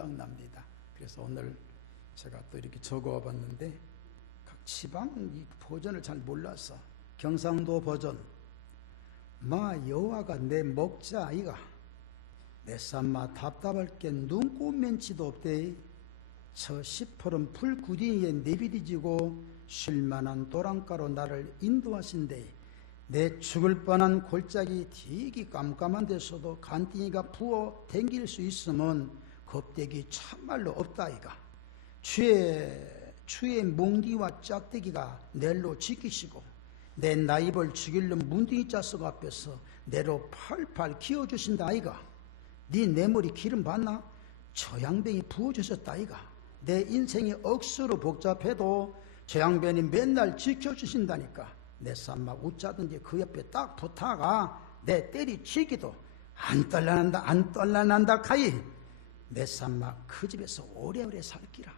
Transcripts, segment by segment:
생각납니다. 그래서 오늘 제가 또 이렇게 적어 봤는데 각 지방 이 버전을 잘 몰라서 경상도 버전 마 여호와가 내 목자 아이가 내 쌈마 답답할 게 눈꽃 멘치도 없대 저 시퍼런 풀구덩이에 내비디지고 쉴만한 도랑가로 나를 인도하신대 내 죽을 뻔한 골짜기 되게 깜깜한 데서도 간띵이가 부어 댕길 수 있으면 겁대기 참말로 없다이가 주의 몽디와 짝대기가 낼로 지키시고 내 나입을 죽일는 문둥이 자석 앞에서 내로 팔팔 키워주신다 아이가 네 내 머리 기름 봤나? 처양병이 부어주셨다 아이가 내 인생이 억수로 복잡해도 처양병이 맨날 지켜주신다니까 내 쌈마 웃자든지 그 옆에 딱 붙어가 내 때리치기도 안 떨라난다 카이 내 쌈마 그 집에서 오래오래 살기라.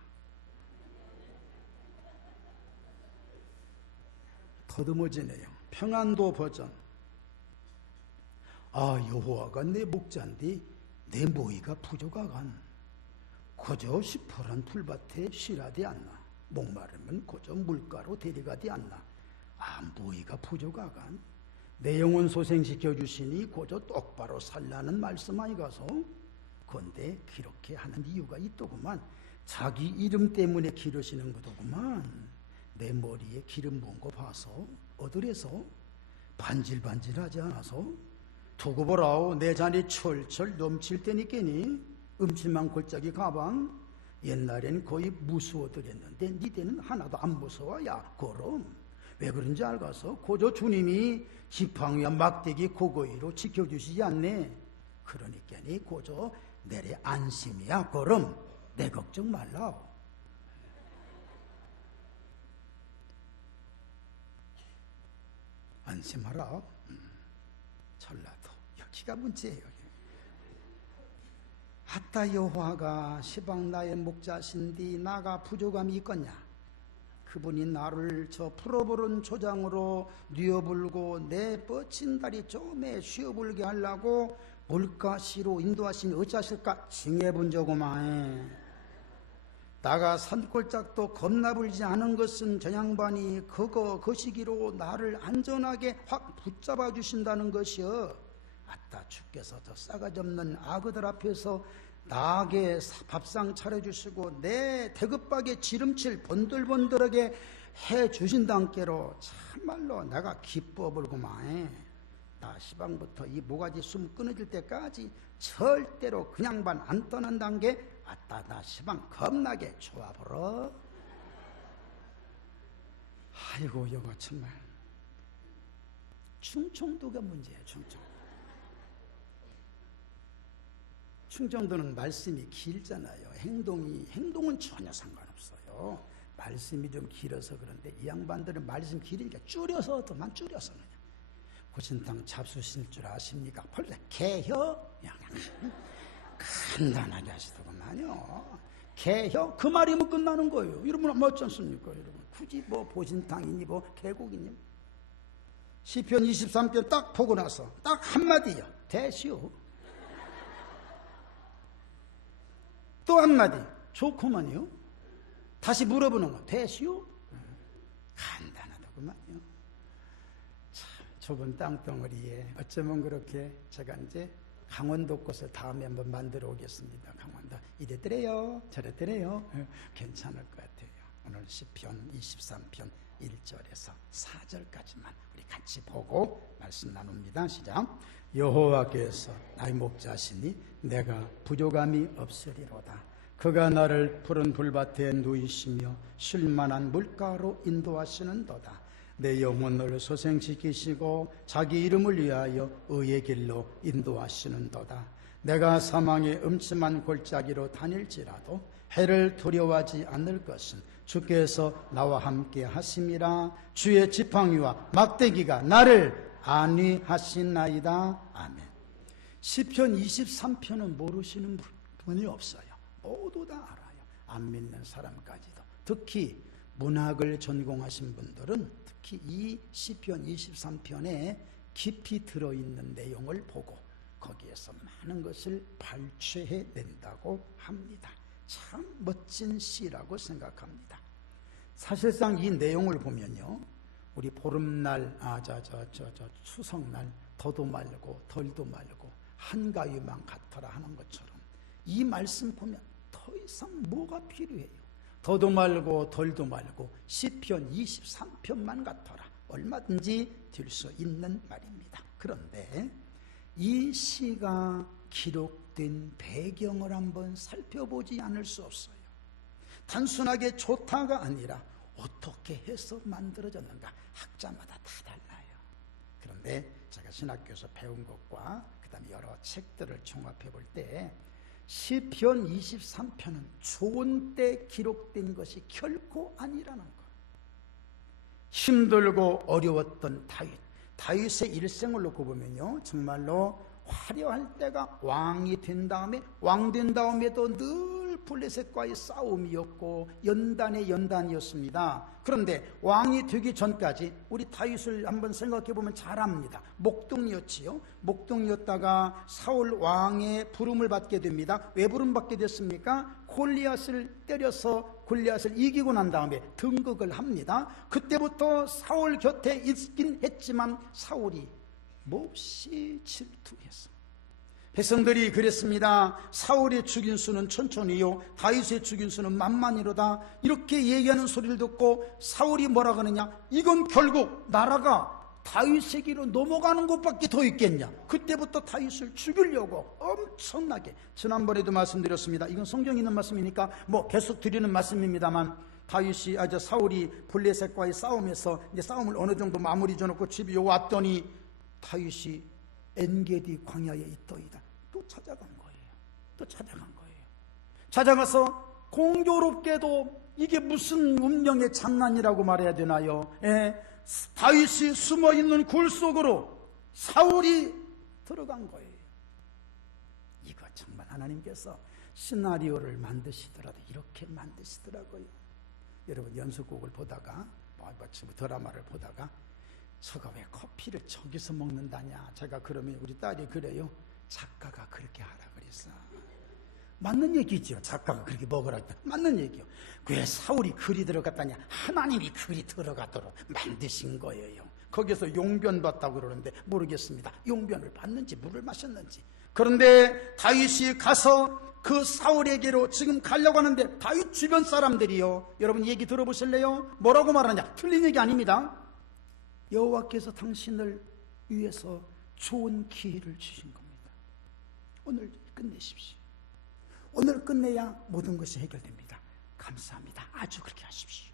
더듬어지네요. 평안도 버전 아 여호와가 내 목자인데 내 모이가 부족하간 거저 시퍼런 풀밭에 쉬라디 않나 목마르면 거저 물가로 데려가디 않나 아 모이가 부족하간 내 영혼 소생시켜 주시니 거저 똑바로 살라는 말씀 아니가서 건데 그렇게 하는 이유가 있더구만 자기 이름 때문에 기르시는 거더구만 내 머리에 기름 부은 거 봐서 어들에서 반질반질하지 않아서 두고 보라오 내 잔이 철철 넘칠 테니까니 음침한 골짜기 가방 옛날엔 거의 무서워들였는데 니때는 하나도 안 무서워 야 그럼 왜 그런지 알가서 고저 주님이 지팡이와 막대기 고거이로 지켜주시지 않네 그러니까니 고저 내래 안심이야 그럼 내 걱정 말라 안심하라 전라도 여기가 문제예요. 아따 여호와가 시방 나의 목자신디 나가 부족함이 있겠냐 그분이 나를 저 풀어버린 초장으로 뉘어불고 내 뻗친 다리 쪼매 쉬어불게 하려고 물가시로 인도하시니 어찌하실까 징해본 적오만 나가 산골짝도 겁나불지 않은 것은 저 양반이 그 시기로 나를 안전하게 확 붙잡아 주신다는 것이여 아따 주께서 저 싸가지 없는 악어들 앞에서 나에게 밥상 차려주시고 내 대급박에 지름칠 번들번들하게 해주신다께로 참말로 내가 기뻐불구만 나 시방부터 이 모가지 숨 끊어질 때까지 절대로 그냥 반 안 떠난다는 게 아따 나 시방 겁나게 좋아보러 아이고 여가 정말 충청도가 문제예요. 충청도는 말씀이 길잖아요. 행동은 전혀 상관없어요. 말씀이 좀 길어서 그런데 이 양반들은 말씀 길으니까 줄여서 더만 줄여서 그냥 고신탕 잡수실 줄 아십니까? 벌써 개혀 간단하게 하시더구만요. 개혀 그 말이면 끝나는 거예요. 여러분 맞지 않습니까? 여러분 굳이 뭐 보신탕이니 뭐 개고기니 시편 23편 딱 보고 나서 딱 한마디요. 대시오. 또 한마디 좋구만요. 다시 물어보는 거 대시오. 간단하더구만요. 참 좁은 땅덩어리에 어쩌면 그렇게 제가 이제 강원도 곳을 다음에 한번 만들어 오겠습니다. 강원도 이랬더래요 저랬더래요. 괜찮을 것 같아요. 오늘 시편 23편 1절에서 4절까지만 우리 같이 보고 말씀 나눕니다. 시작. 여호와께서 나의 목자시니 내가 부족함이 없으리로다. 그가 나를 푸른 불밭에 누이시며 쉴만한 물가로 인도하시는도다. 내 영혼을 소생시키시고 자기 이름을 위하여 의의 길로 인도하시는도다. 내가 사망의 음침한 골짜기로 다닐지라도 해를 두려워하지 않을 것은 주께서 나와 함께 하심이라. 주의 지팡이와 막대기가 나를 안위하시나이다. 아멘. 시편 23편은 모르시는 분이 없어요. 모두 다 알아요. 안 믿는 사람까지도. 특히 문학을 전공하신 분들은 특히 이 시편 23편에 깊이 들어있는 내용을 보고 그 거기에서 많은 것을 발췌해낸다고 합니다. 참 멋진 시라고 생각합니다. 사실상 이 내용을 보면요, 우리 보름날, 추석날 더도 말고 덜도 말고 한가위만 같아라 하는 것처럼 이 말씀 보면 더 이상 뭐가 필요해요? 더도 말고 덜도 말고 시편 23편만 같아라. 얼마든지 될 수 있는 말입니다. 그런데 이 시가 기록된 배경을 한번 살펴보지 않을 수 없어요. 단순하게 좋다가 아니라 어떻게 해서 만들어졌는가, 학자마다 다 달라요. 그런데 제가 신학교에서 배운 것과 그 다음에 여러 책들을 종합해 볼 때 시편 23편은 좋은 때 기록된 것이 결코 아니라는 것. 힘들고 어려웠던 다윗의 일생을 놓고 보면요, 정말로 화려할 때가 왕이 된 다음에, 왕 된 다음에도 늘 블레셋과의 싸움이었고 연단의 연단이었습니다. 그런데 왕이 되기 전까지 우리 다윗을 한번 생각해 보면 잘 압니다. 목동이었지요. 목동이었다가 사울 왕의 부름을 받게 됩니다. 왜 부름받게 됐습니까? 골리앗을 때려서 골리앗을 이기고 난 다음에 등극을 합니다. 그때부터 사울 곁에 있긴 했지만 사울이 몹시 질투해서, 백성들이 그랬습니다. 사울의 죽인 수는 천천히요, 다윗의 죽인 수는 만만이로다. 이렇게 얘기하는 소리를 듣고 사울이 뭐라 그러냐, 이건 결국 나라가 다윗에게로 넘어가는 것밖에 더 있겠냐. 그때부터 다윗을 죽이려고 엄청나게, 지난번에도 말씀드렸습니다. 이건 성경에 있는 말씀이니까 뭐 계속 드리는 말씀입니다만, 사울이 블레셋과의 싸움에서 이제 싸움을 어느 정도 마무리 져놓고 집에 왔더니 다윗이 엔게디 광야에 있더이다. 또 찾아간 거예요. 찾아가서 공교롭게도 이게 무슨 운명의 장난이라고 말해야 되나요? 다윗이 숨어있는 굴 속으로 사울이 들어간 거예요. 이거 정말 하나님께서 시나리오를 만드시더라도 이렇게 만드시더라고요. 여러분, 연속곡을 보다가 드라마를 보다가 저가 왜 커피를 저기서 먹는다냐, 제가 그러면 우리 딸이 그래요, 작가가 그렇게 하라 그랬어. 맞는 얘기죠. 작가가 그렇게 먹으라 했다. 맞는 얘기요. 왜 사울이 글이 들어갔다냐, 하나님이 글이 들어가도록 만드신 거예요. 거기서 용변 받다고 그러는데 모르겠습니다. 용변을 받는지 물을 마셨는지. 그런데 다윗이 가서 그 사울에게로 지금 가려고 하는데 다윗 주변 사람들이요, 여러분 얘기 들어보실래요? 뭐라고 말하냐, 틀린 얘기 아닙니다. 여호와께서 당신을 위해서 좋은 기회를 주신 겁니다. 오늘 끝내십시오. 오늘 끝내야 모든 것이 해결됩니다. 감사합니다. 아주 그렇게 하십시오.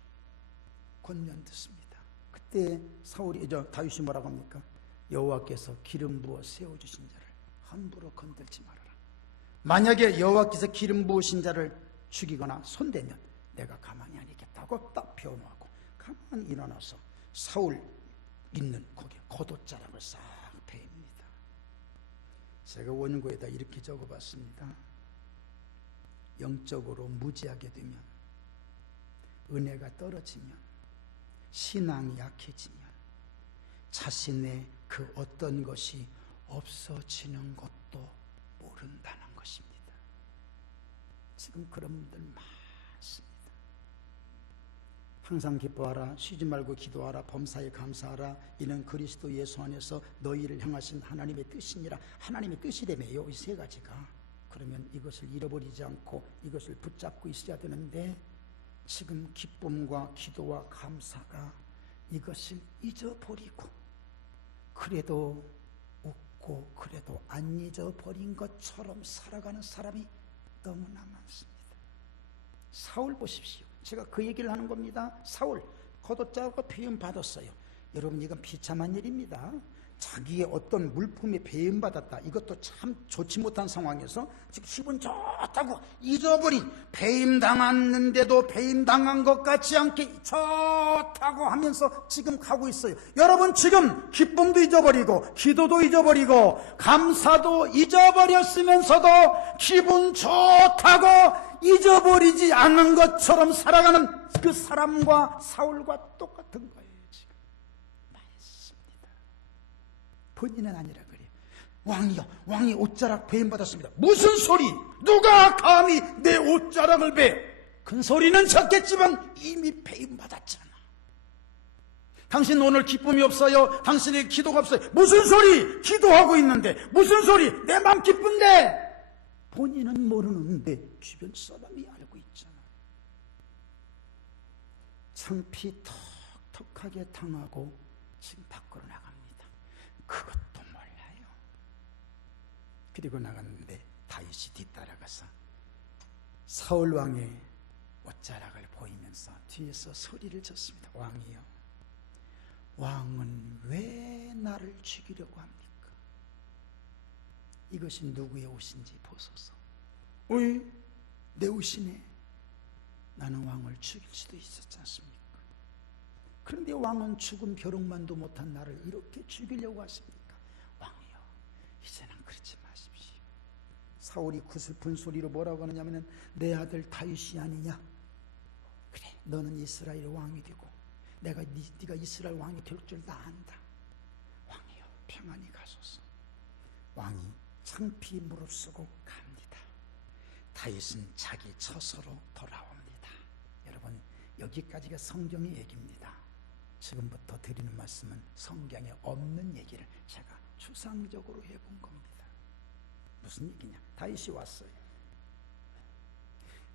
권면 듣습니다. 그때 다윗이 뭐라고 합니까? 여호와께서 기름 부어 세워주신 자를 함부로 건들지 말아라. 만약에 여호와께서 기름 부으신 자를 죽이거나 손대면 내가 가만히 아니겠다고 딱 표현하고 가만히 일어나서 사울 있는 거기 고도자락을 싹 베입니다. 제가 원고에다 이렇게 적어봤습니다. 영적으로 무지하게 되면, 은혜가 떨어지면, 신앙이 약해지면 자신의 그 어떤 것이 없어지는 것도 모른다는 것입니다. 지금 그런 분들 많습니다. 항상 기뻐하라, 쉬지 말고 기도하라, 범사에 감사하라, 이는 그리스도 예수 안에서 너희를 향하신 하나님의 뜻이니라. 하나님의 뜻이라며요, 이 세 가지가. 그러면 이것을 잃어버리지 않고 이것을 붙잡고 있어야 되는데, 지금 기쁨과 기도와 감사가 이것을 잊어버리고, 그래도 웃고 그래도 안 잊어버린 것처럼 살아가는 사람이 너무나 많습니다. 사울 보십시오. 제가 그 얘기를 하는 겁니다. 사울 거뒀자고 배임 받았어요. 여러분, 이건 비참한 일입니다. 자기의 어떤 물품에 배임 받았다, 이것도 참 좋지 못한 상황에서 지금 기분 좋다고 잊어버린, 배임 당했는데도 배임 당한 것 같지 않게 좋다고 하면서 지금 가고 있어요. 여러분, 지금 기쁨도 잊어버리고 기도도 잊어버리고 감사도 잊어버렸으면서도 기분 좋다고 잊어버리지 않는 것처럼 살아가는 그 사람과 사울과 똑같은 거예요. 지금 많습니다. 본인은 아니라 그래요. 왕이여, 왕이 옷자락 배임받았습니다. 무슨 소리? 누가 감히 내 옷자락을 배? 큰 소리는 쳤겠지만 이미 배임받았잖아. 당신 오늘 기쁨이 없어요. 당신의 기도가 없어요. 무슨 소리? 기도하고 있는데. 무슨 소리? 내 마음 기쁜데. 본인은 모르는데 주변 사람이 알고 있잖아. 창피 턱턱하게 당하고 지금 밖으로 나갑니다. 그것도 몰라요. 그리고 나갔는데 다윗이 뒤따라가서 사울 왕의 옷자락을 보이면서 뒤에서 소리를 쳤습니다. 왕이여, 왕은 왜 나를 죽이려고 합니까? 이것이 누구의 옷인지 보소서. 어이, 내 옷이네. 나는 왕을 죽일 수도 있었지 않습니까? 그런데 왕은 죽음 벼룩만도 못한 나를 이렇게 죽이려고 하십니까? 왕이여, 이제는 그러지 마십시오. 사울이 구슬픈 소리로 뭐라고 하느냐면, 내 아들 다윗이 아니냐? 그래, 너는 이스라엘 왕이 되고 내가 네가 이스라엘 왕이 될 줄 나 안다. 왕이여, 평안히 가소서. 왕이 창피 무릅쓰고 갑니다. 다윗은 자기 처소로 돌아옵니다. 여러분, 여기까지가 성경의 얘기입니다. 지금부터 드리는 말씀은 성경에 없는 얘기를 제가 추상적으로 해본 겁니다. 무슨 얘기냐? 다윗이 왔어요.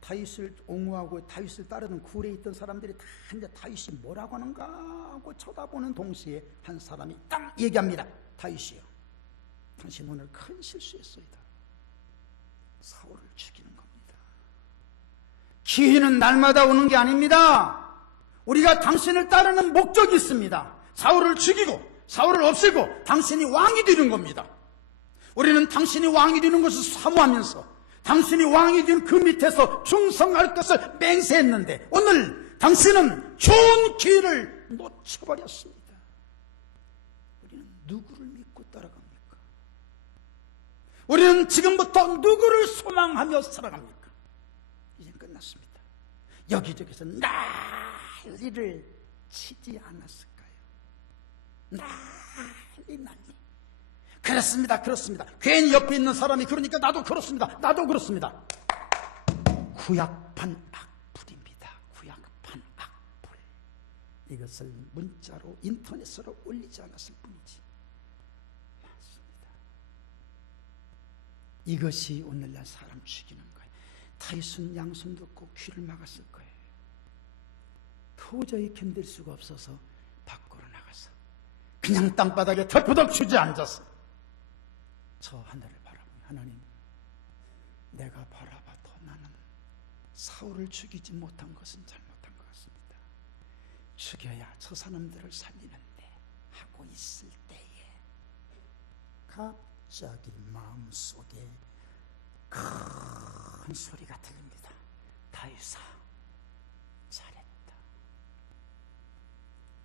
다윗을 옹호하고 다윗을 따르는 굴에 있던 사람들이 다 이제 다윗이 뭐라고 하는가 하고 쳐다보는 동시에 한 사람이 딱 얘기합니다. 다윗이요, 당신 오늘 큰 실수했어요. 사울을 죽이는 겁니다. 기회는 날마다 오는 게 아닙니다. 우리가 당신을 따르는 목적이 있습니다. 사울을 죽이고 사울을 없애고 당신이 왕이 되는 겁니다. 우리는 당신이 왕이 되는 것을 사모하면서 당신이 왕이 된 그 밑에서 충성할 것을 맹세했는데 오늘 당신은 좋은 기회를 놓쳐버렸습니다. 우리는 누구를 믿고 따라갑니까? 우리는 지금부터 누구를 소망하며 살아갑니까? 이젠 끝났습니다. 여기저기서 난리를 치지 않았을까요? 난리. 그렇습니다. 괜히 옆에 있는 사람이 그러니까 나도 그렇습니다. 구약판 악플입니다. 구약판 악플. 이것을 문자로 인터넷으로 올리지 않았을 뿐이지. 맞습니다. 이것이 오늘날 사람 죽이는 거예요. 다윗은 양손 듣고 귀를 막았을 거예요. 도저히 견딜 수가 없어서 밖으로 나가서 그냥 땅바닥에 털푸덕 주저앉았어. 저 하늘을 바라보며, 하나님, 내가 바라봐도 나는 사울을 죽이지 못한 것은 잘못한 것 같습니다. 죽여야 저 사람들을 살리는데 하고 있을 때에 갑자기 마음속에 큰 소리가 들립니다. 다윗아, 잘했다.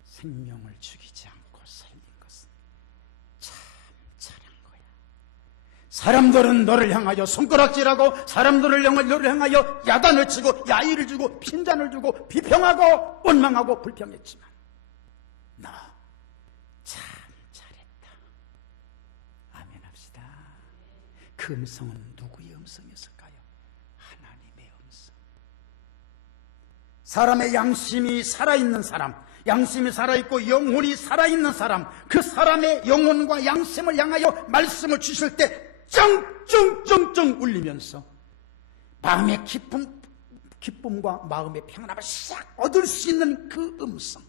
생명을 죽이지 않고 살린 것은 참 잘한 거야. 사람들은 너를 향하여 손가락질하고 사람들을 너를 향하여 야단을 치고 야유를 주고 핀잔을 주고 비평하고 원망하고 불평했지만 너 참 잘했다. 아멘 합시다. 그 음성은 누구의 음성이었을까요? 하나님의 음성. 사람의 양심이 살아있는 사람, 양심이 살아있고 영혼이 살아있는 사람, 그 사람의 영혼과 양심을 향하여 말씀을 주실 때 쩡쩡쩡쩡 울리면서 마음의 기쁨과 마음의 평안함을 싹 얻을 수 있는 그 음성.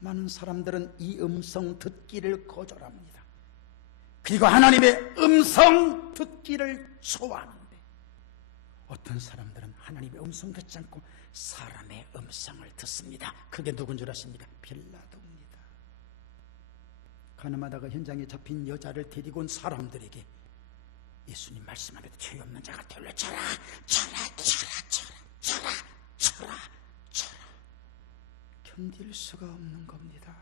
많은 사람들은 이 음성 듣기를 거절합니다. 그리고 하나님의 음성 듣기를 좋아하는데 어떤 사람들은 하나님의 음성 듣지 않고 사람의 음성을 듣습니다. 그게 누군 줄 아십니까? 빌라도입니다. 가늠하다가 현장에 잡힌 여자를 데리고 온 사람들에게 예수님 말씀하는데 죄 없는 자가 돌려 쳐라. 견딜 수가 없는 겁니다.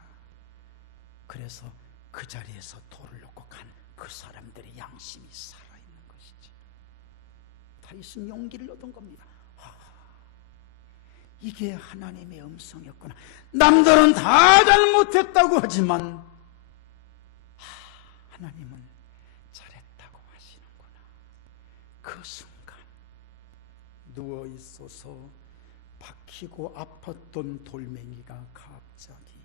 그래서 그 자리에서 돌을 놓고 간 그 사람들의 양심이 살아있는 것이지. 다윗은 용기를 얻은 겁니다. 이게 하나님의 음성이었구나. 남들은 다 잘못했다고 하지만 하나님은 그 순간 누워 있어서 박히고 아팠던 돌멩이가 갑자기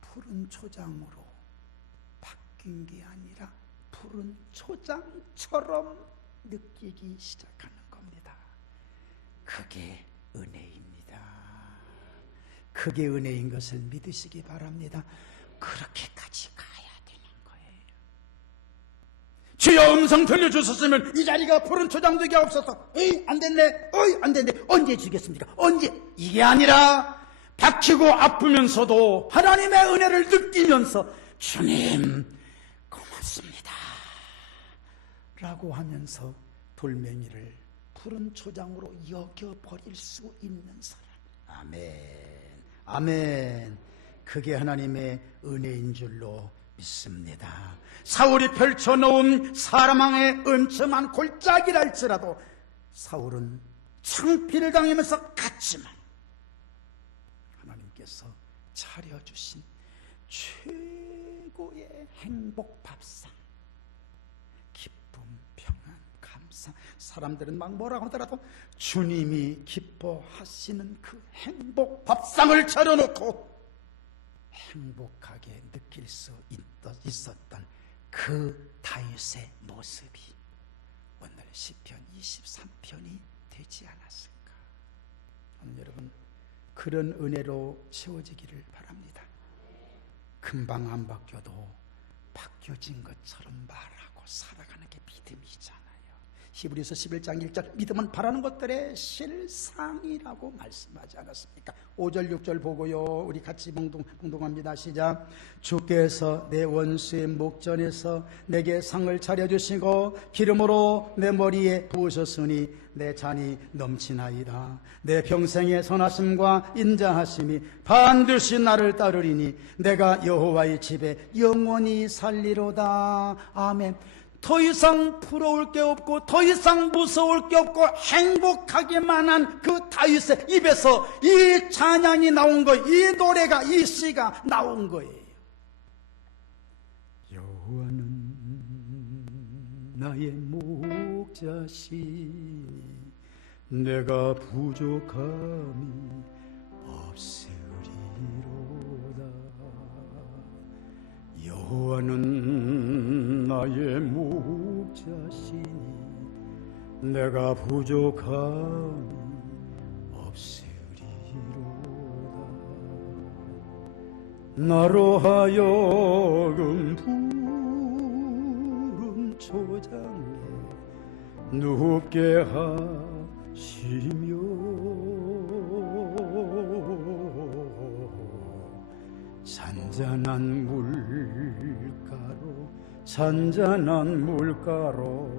푸른 초장으로 바뀐 게 아니라 푸른 초장처럼 느끼기 시작하는 겁니다. 그게 은혜입니다. 그게 은혜인 것을 믿으시기 바랍니다. 그렇게까지 가야 되는 거예요. 주여 음성 들려주셨으면 이 자리가 푸른 초장 되게 없어서 안 됐네, 안 됐네, 언제 주겠습니까? 언제? 이게 아니라 박히고 아프면서도 하나님의 은혜를 느끼면서 주님 고맙습니다 라고 하면서 돌멩이를 푸른 초장으로 여겨버릴 수 있는 사람. 아멘, 아멘. 그게 하나님의 은혜인 줄로 믿습니다. 사울이 펼쳐놓은 사람왕의 은첨한 골짜기랄지라도 사울은 창피를 당하면서 갔지만 하나님께서 차려주신 최고의 행복 밥상, 기쁨, 평안, 감사. 사람들은 막 뭐라고 하더라도 주님이 기뻐하시는 그 행복 밥상을 차려놓고 행복하게 느낄 수 있었던 그 다윗의 모습이 오늘 시편 23편이 되지 않았을까. 오늘 여러분 그런 은혜로 채워지기를 바랍니다. 금방 안 바뀌어도 바뀌어진 것처럼 말하고 살아가는 게 믿음이잖아요. 히브리서 11장 1절 믿음은 바라는 것들의 실상이라고 말씀하지 않았습니까? 5절 6절 보고요, 우리 같이 봉독합니다. 시작. 주께서 내 원수의 목전에서 내게 상을 차려주시고 기름으로 내 머리에 부으셨으니 내 잔이 넘치나이다. 내 평생의 선하심과 인자하심이 반드시 나를 따르리니 내가 여호와의 집에 영원히 살리로다. 아멘. 더 이상 부러울 게 없고 더 이상 무서울 게 없고 행복하기만 한 그 다윗의 입에서 이 찬양이 나온 거예요. 이 노래가, 이 시가 나온 거예요. 여호와는 나의 목자시니 내가 부족함이 없으리로다. 여호와는 나의 목자시니 내가 부족함이 없으리로다. 나로 하여금 푸른 초장에 눕게 하시며 잔잔한 물가로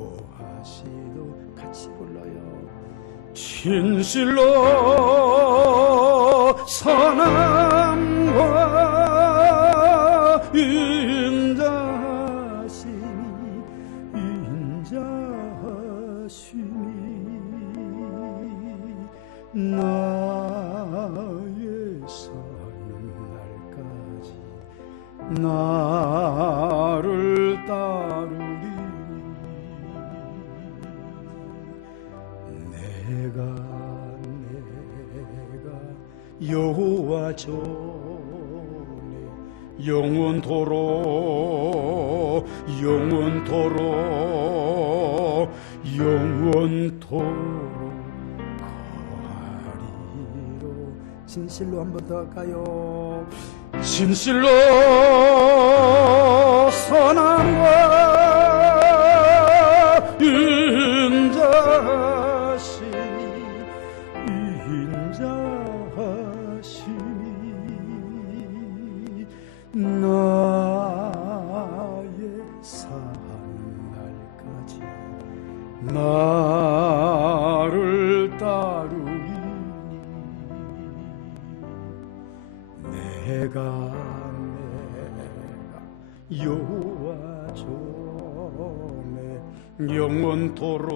인도하시도. 같이 불러요. 진실로 선함과 인자하심이 나의 사는 날까지 나를 따르리니 내가 여호와 전에 영원토록 거하리로. 진실로 한 번 더 할까요? 진실로 선함과 인자하심이 나의 사는 날까지 나를 따르니 내가 여호와 전에 영원토록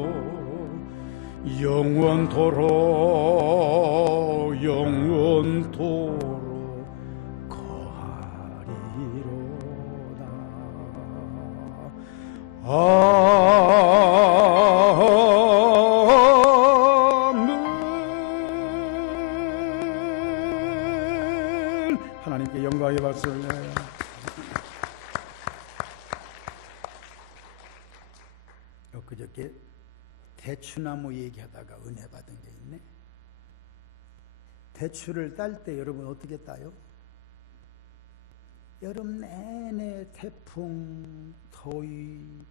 거하리로다. 아멘. 하나님께 영광의 박수. 엊그저께 대추나무 얘기하다가 은혜 받은 게 있네. 대추를 딸 때 여러분 어떻게 따요? 여름 내내 태풍, 더위,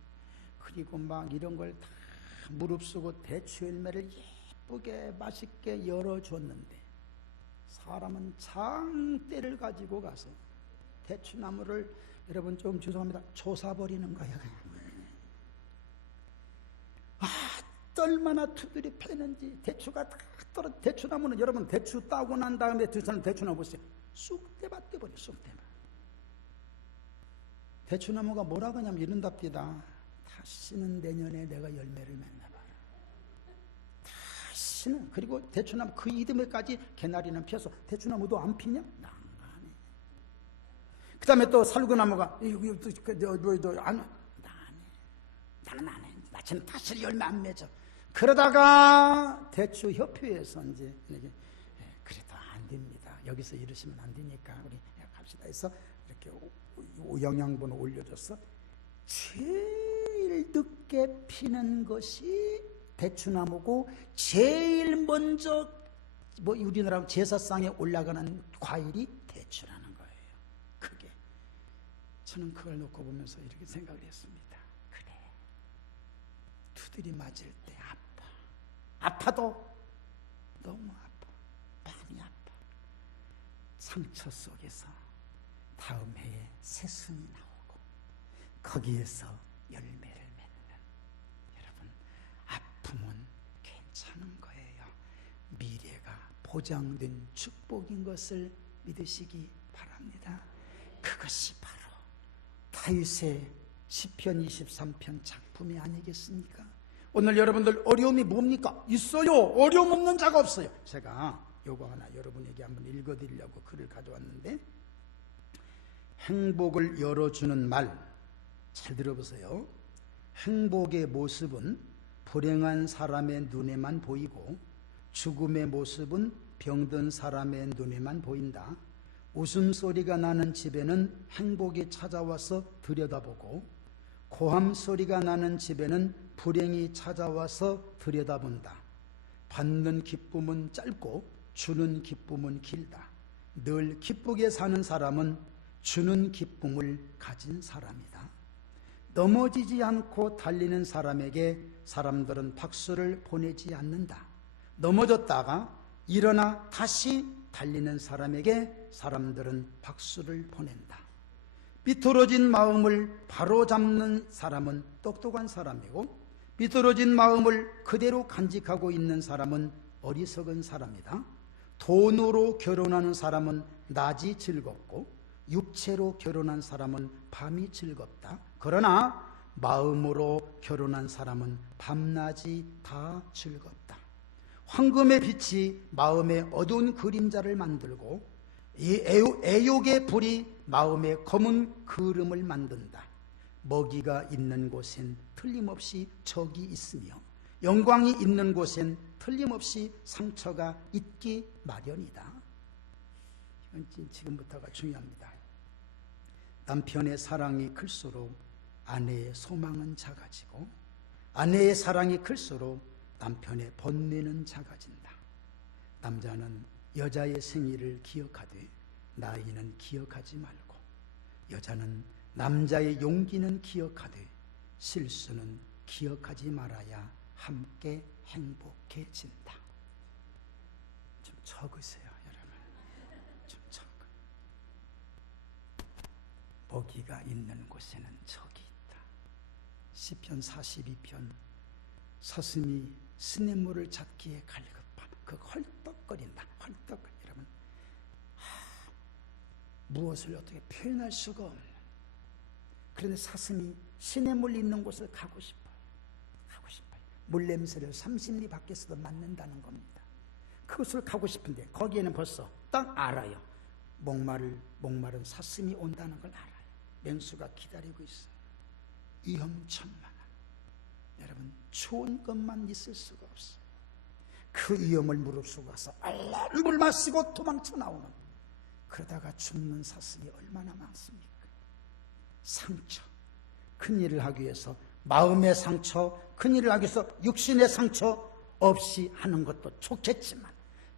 그리고 막 이런 걸 다 무릅쓰고 대추 열매를 예쁘게 맛있게 열어줬는데 사람은 장대를 가지고 가서 대추나무를 여러분 좀 죄송합니다 조사버리는 거예요. 얼마나 두드려 패는지 대추가 다 떨어. 대추나무는 여러분 대추 따고 난 다음에 대추나무 보세요. 쑥대밭 떼버려. 쑥대밭. 대추나무가 뭐라고 하냐면 이런답니다. 다시는 내년에 내가 열매를 맺나 봐라. 다시는. 그리고 대추나무 그 이듬해까지 개나리는 피어서 대추나무도 안 피냐? 난간해. 그 다음에 또 살구나무가 나는 안 해. 나처럼 다시 열매 안 맺어. 그러다가 대추협회에서 이제 그래도 안 됩니다. 여기서 이러시면 안 되니까 우리 갑시다 해서 이렇게 영양분을 올려줘서 제일 늦게 피는 것이 대추나무고 제일 먼저 우리나라 제사상에 올라가는 과일이 대추라는 거예요. 그게 저는 그걸 놓고 보면서 이렇게 생각을 했습니다. 그래, 두드리 맞을 때 아파도 너무 아파, 많이 아파. 상처 속에서 다음 해에 새순이 나오고 거기에서 열매를 맺는, 여러분 아픔은 괜찮은 거예요. 미래가 보장된 축복인 것을 믿으시기 바랍니다. 그것이 바로 다윗의 시편 23편 작품이 아니겠습니까? 오늘 여러분들 어려움이 뭡니까? 있어요. 어려움 없는 자가 없어요. 제가 요거 하나 여러분에게 한번 읽어드리려고 글을 가져왔는데, 행복을 열어주는 말 잘 들어보세요. 행복의 모습은 불행한 사람의 눈에만 보이고 죽음의 모습은 병든 사람의 눈에만 보인다. 웃음소리가 나는 집에는 행복이 찾아와서 들여다보고 고함소리가 나는 집에는 불행이 찾아와서 들여다본다. 받는 기쁨은 짧고 주는 기쁨은 길다. 늘 기쁘게 사는 사람은 주는 기쁨을 가진 사람이다. 넘어지지 않고 달리는 사람에게 사람들은 박수를 보내지 않는다. 넘어졌다가 일어나 다시 달리는 사람에게 사람들은 박수를 보낸다. 삐뚤어진 마음을 바로잡는 사람은 똑똑한 사람이고 삐뚤어진 마음을 그대로 간직하고 있는 사람은 어리석은 사람이다. 돈으로 결혼하는 사람은 낮이 즐겁고 육체로 결혼한 사람은 밤이 즐겁다. 그러나 마음으로 결혼한 사람은 밤낮이 다 즐겁다. 황금의 빛이 마음의 어두운 그림자를 만들고 이 애욕의 불이 마음의 검은 그름을 만든다. 먹이가 있는 곳엔 틀림없이 적이 있으며 영광이 있는 곳엔 틀림없이 상처가 있기 마련이다. 이건 지금부터가 중요합니다. 남편의 사랑이 클수록 아내의 소망은 작아지고 아내의 사랑이 클수록 남편의 번뇌는 작아진다. 남자는 여자의 생일을 기억하되 나이는 기억하지 말고 여자는 남자의 용기는 기억하되 실수는 기억하지 말아야 함께 행복해진다. 좀 적으세요, 여러분. 좀 적어. 먹이가 있는 곳에는 적이 있다. 시편 42편 서슴이 시냇물을 찾기에 갈급함. 그 헐떡거린다. 헐떡거린다. 여러분, 무엇을 어떻게 표현할 수가 없는, 그런데 사슴이 시냇물 있는 곳을 가고 싶어요. 가고 싶어요. 물냄새를 30리 밖에서도 맡는다는 겁니다. 그곳을 가고 싶은데 거기에는 벌써 딱 알아요. 목마른 사슴이 온다는 걸 알아요. 맹수가 기다리고 있어요. 위험천만하다. 여러분, 좋은 것만 있을 수가 없어요. 그 위험을 무릅쓰고 가서 얼른 물 마시고 도망쳐 나오는, 그러다가 죽는 사슴이 얼마나 많습니까? 상처, 큰일을 하기 위해서 마음의 상처, 큰일을 하기 위해서 육신의 상처 없이 하는 것도 좋겠지만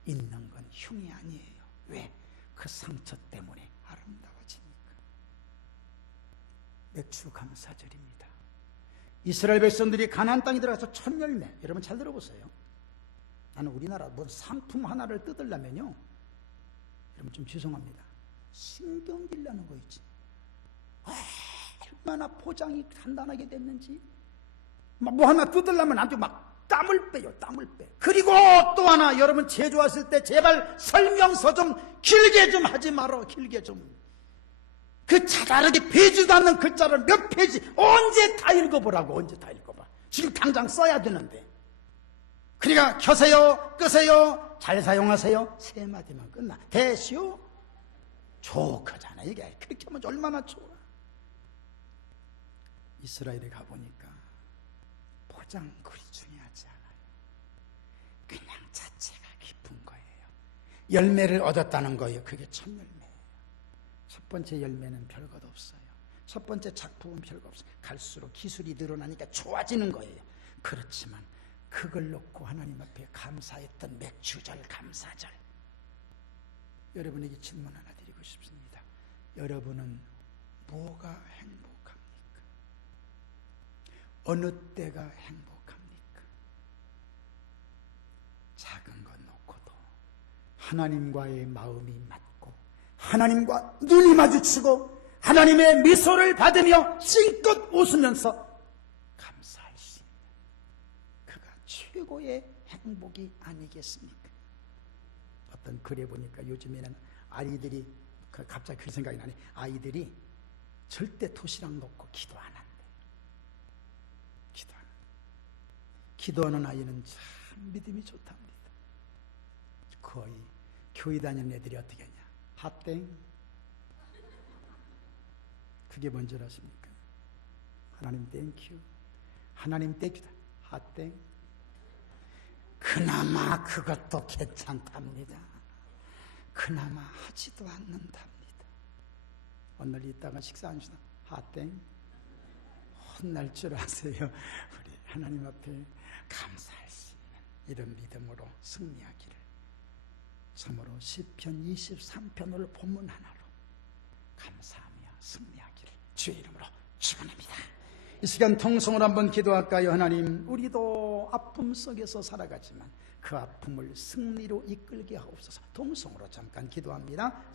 있는 건 흉이 아니에요. 왜? 그 상처 때문에 아름다워지니까. 맥주 감사절입니다. 이스라엘 백성들이 가나안 땅에 들어가서 첫 열매, 여러분 잘 들어보세요. 나는 우리나라 뭔 상품 하나를 뜯으려면요, 여러분 좀 죄송합니다, 신경질 나는 거 있지. 얼마나 포장이 간단하게 됐는지. 뭐 하나 뜯으려면 아주 막 땀을 빼요, 땀을 빼. 그리고 또 하나, 여러분 제주 왔을 때 제발 설명서 좀 길게 좀 하지 마라, 길게 좀. 그 자다르게 배지도 않는 글자를 몇 페이지, 언제 다 읽어보라고, 언제 다 읽어봐. 지금 당장 써야 되는데. 그러니까 켜세요, 끄세요, 잘 사용하세요, 세 마디만 끝나. 대시오? 좋거잖아, 이게. 그렇게 하면 얼마나 좋아. 이스라엘에 가보니까 포장글이 중요하지 않아요. 그냥 자체가 깊은 거예요. 열매를 얻었다는 거예요. 그게 첫 열매예요. 첫 번째 열매는 별것 없어요. 첫 번째 작품은 별거 없어요. 갈수록 기술이 늘어나니까 좋아지는 거예요. 그렇지만 그걸 놓고 하나님 앞에 감사했던 맥주절, 감사절. 여러분에게 질문 하나 드리고 싶습니다. 여러분은 뭐가 행복합니까? 어느 때가 행복합니까? 작은 것 놓고도 하나님과의 마음이 맞고 하나님과 눈이 마주치고 하나님의 미소를 받으며 찡긋 웃으면서 감사할 수 있는, 그가 최고의 행복이 아니겠습니까? 어떤 글에 보니까 요즘에는 아이들이, 갑자기 그 생각이 나네. 아이들이 절대 도시락 놓고 기도 안 한대. 기도하는 아이는 참 믿음이 좋답니다. 거의 교회 다니는 애들이 어떻게 하냐, 핫땡. 그게 뭔지 아십니까? 하나님 땡큐, 하나님 땡큐다, 핫땡. 그나마 그것도 괜찮답니다. 그나마 하지도 않는답니다. 오늘 이따가 식사 안 주나, 핫땡. 혼날 줄 아세요. 우리 하나님 앞에 감사할 수 있는 이런 믿음으로 승리하기를, 참으로 시편 23편을 본문 하나로 감사하며 승리하기를 주의 이름으로 축원합니다. 이 시간 통성으로 한번 기도할까요? 하나님, 우리도 아픔 속에서 살아가지만 그 아픔을 승리로 이끌게 하옵소서. 통성으로 잠깐 기도합니다.